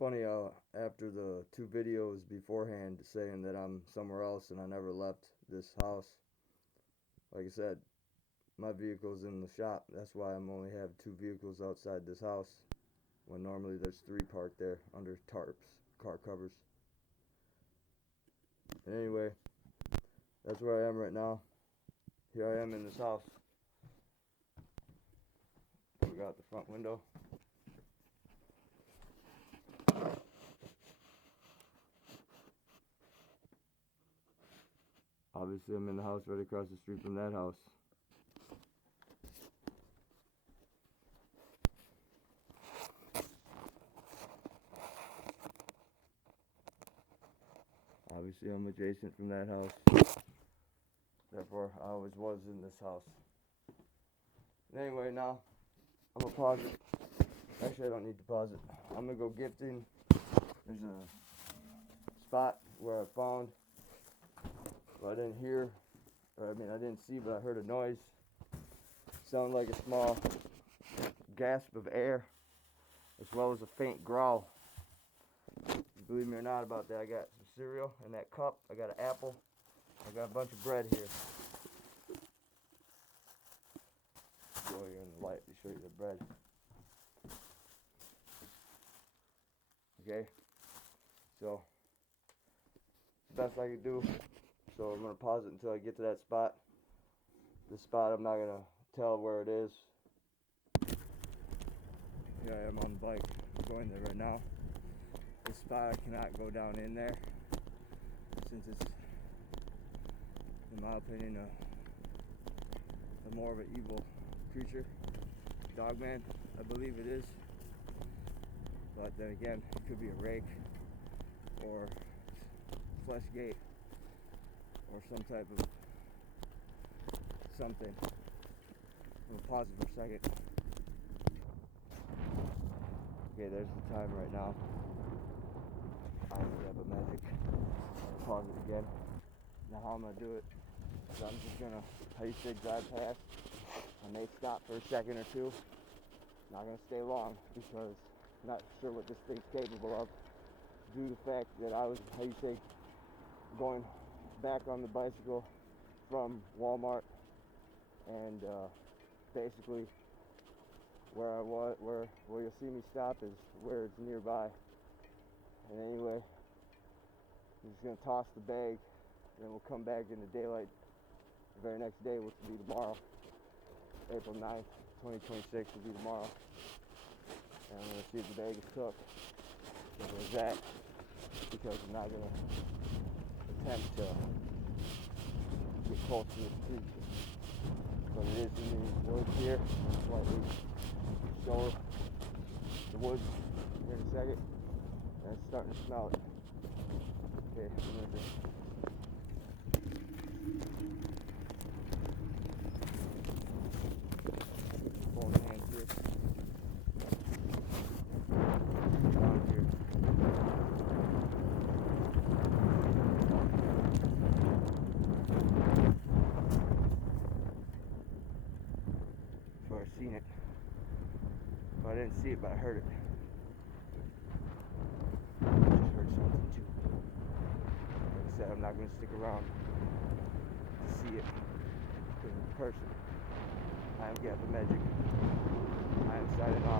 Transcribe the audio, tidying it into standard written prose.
funny how after the 2 videos beforehand saying that I'm somewhere else and I never left this house, like I said, my vehicle's in the shop. That's why I'm only have 2 vehicles outside this house when normally there's 3 parked there under tarps, car covers. And anyway, that's where I am right now. Here I am in this house. We got the front window. Obviously, I'm in the house right across the street from that house. Obviously, I'm adjacent from that house. Therefore, I always was in this house. And anyway, now, I'm gonna pause it. Actually, I don't need to pause it. I'm gonna go gifting. There's a spot where I found, well, I didn't hear, or I didn't see, but I heard a noise. Sounded like a small gasp of air, as well as a faint growl. Believe me or not about that, I got some cereal in that cup. I got an apple. I got a bunch of bread here. Go here in the light to show you the bread. Okay, so the best I can do. So I'm gonna pause it until I get to that spot. This spot I'm not gonna tell where it is. Here I am on the bike. I'm going there right now. This spot I cannot go down in there since it's, in my opinion, a more of an evil creature. Dogman, I believe it is. But then again, it could be a rake or flesh gate or some type of something. I'm gonna pause it for a second. Okay, there's the time right now. I GappaMagix. Pause it again. Now how I'm gonna do it is I'm just gonna, how you say, drive past. I may stop for a second or two. Not gonna stay long because I'm not sure what this thing's capable of. Due to the fact that I was, how you say, going back on the bicycle from Walmart, and basically where I was, where you'll see me stop is where it's nearby. And anyway, I'm just gonna toss the bag, and then we'll come back in the daylight the very next day, which will be tomorrow. April 9th, 2026 will be tomorrow. And I'm gonna see if the bag is cooked. Simple as that. Because I'm not gonna attempt to get close to the street. But it is in the woods here. Slightly show the woods here in a second. And it's starting to smell it. Okay, I'm gonna just phone in hand here. Down here. Before I seen it. Well, I didn't see it, but I heard it. I just heard something too. Like I said, I'm not going to stick around to see it in person. I am GappaMagix. I am signing off.